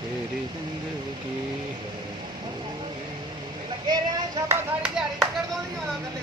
तेरी जिंदगी है लगे रहे शाबा सारी दिहाड़ी कर दो नहीं होना थले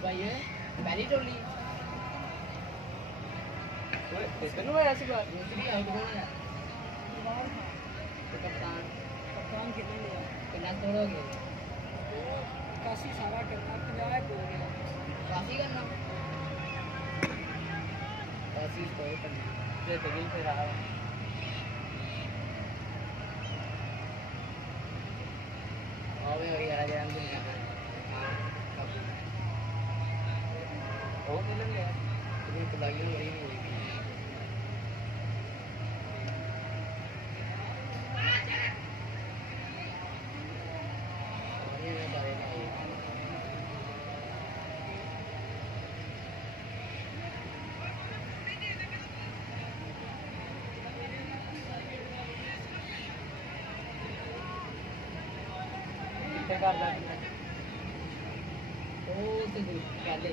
भाई पहली टोली किसने हुआ ऐसी बात दूसरी आउट कौन है तो कप्तान कितने लिया कितना तोड़ोगे काशी सारा करना 50 हो गया काशी करना काशी कोई करना ये तो गिल पे रहा आवे और यार जान दुनिया में वो मिलन गया तो तो लगी हो रही नहीं कर ओ तो पहले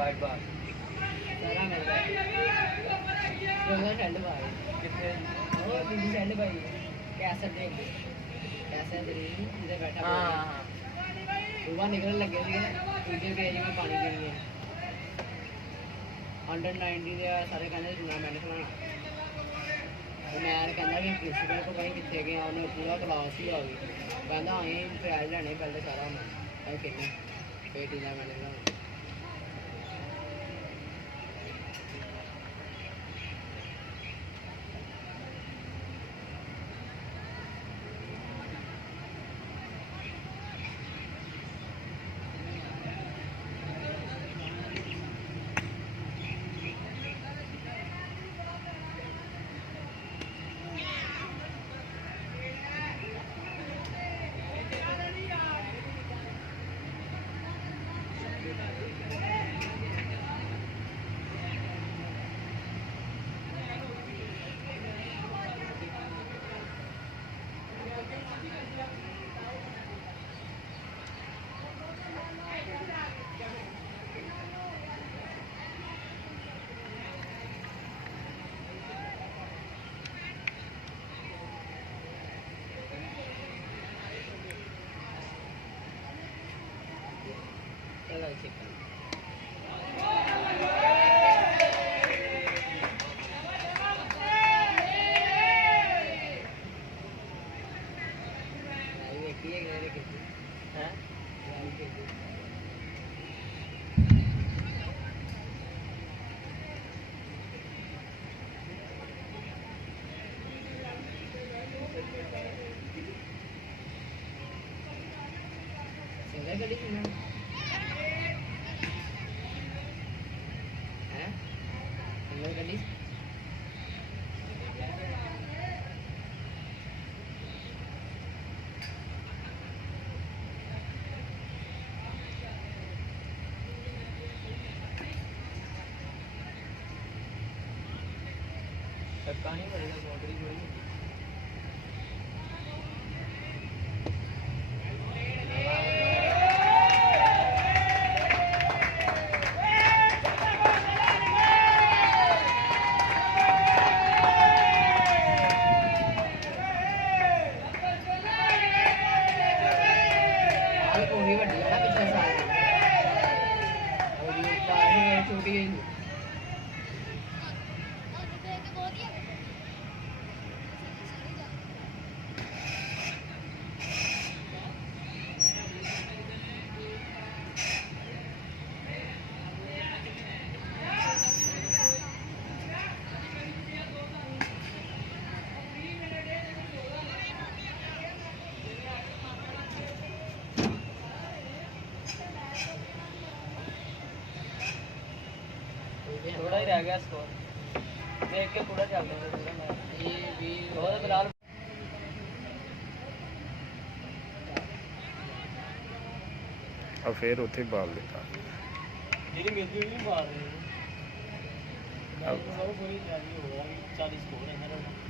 वाइट बार सारा मिल रहा है रोज़ा ठंड भाई कितने वो बिल्ली ठंड भाई कैसा देंगे कैसा दरी इधर बैठा हाँ सुबह निकलने लगे थे तुझे के में पानी पीनी है अंडर 90 ਦੇ ਸਾਰੇ ਕਹਿੰਦੇ ਟੂਰਨਾਮੈਂਟ ਖਿਲਾਉਣਾ ਮੈਂ ਕਹਿੰਦਾ ਵੀ ਪ੍ਰਿੰਸੀਪਲ ਕੋ ਕਹੀਂ ਕਿੱਥੇ ਗਿਆ ਉਹਨੇ ਪੂਰਾ ਕਲਾਸ ਹੀ ਆ ਗਈ ਕਹਿੰਦਾ ਅਸੀਂ ਪ੍ਰਾਈਜ਼ ਲੈਣੇ ਪਹਿਲੇ ਸਾਰਾ ਮੈਂ ਕਿੰਨੇ ਫੇਰ ਟੂਰਨਾਮੈਂਟ ਖਿਲਾਉਣਾ ਜ਼ਿਆਦਾ ਛੇਕਣ ਵੇਖੀ ਹੈ ਕਿਹੜੇ ਕੀਤੀ ਹੈ ਸਿੰਗਲ ਗੱਡੀ ਸੀ ਨਾ ਹੈ ਸਿੰਗਲ ਗੱਡੀ ਧੱਕਾ ਨਹੀਂ ਪੜੇਗਾ ਮੋਟਰੀ ਕੋਈ ਉਹੀ ਵੱਡੀ ਆ ਨਾ ਪਿਛਲੇ ਸਾਲ ਉਹਦੀ ਪਾਣੀ ਛੋਟੀ ਹੈ थोड़ा ही रह गया स्कोर देख के पूरा चल रहा है ये भी बहुत फिलहाल अब फिर उत्थे बाल देता ਜਿਹੜੀ ਮਿਲਦੀ ਨਹੀਂ ਮਾਰ ਰਹੇ अब ਸਭ ਕੋਈ ਜਾਨੀ ਹੋਇਆ 40 ਸਕੋਰ ਹੈ ਨਾ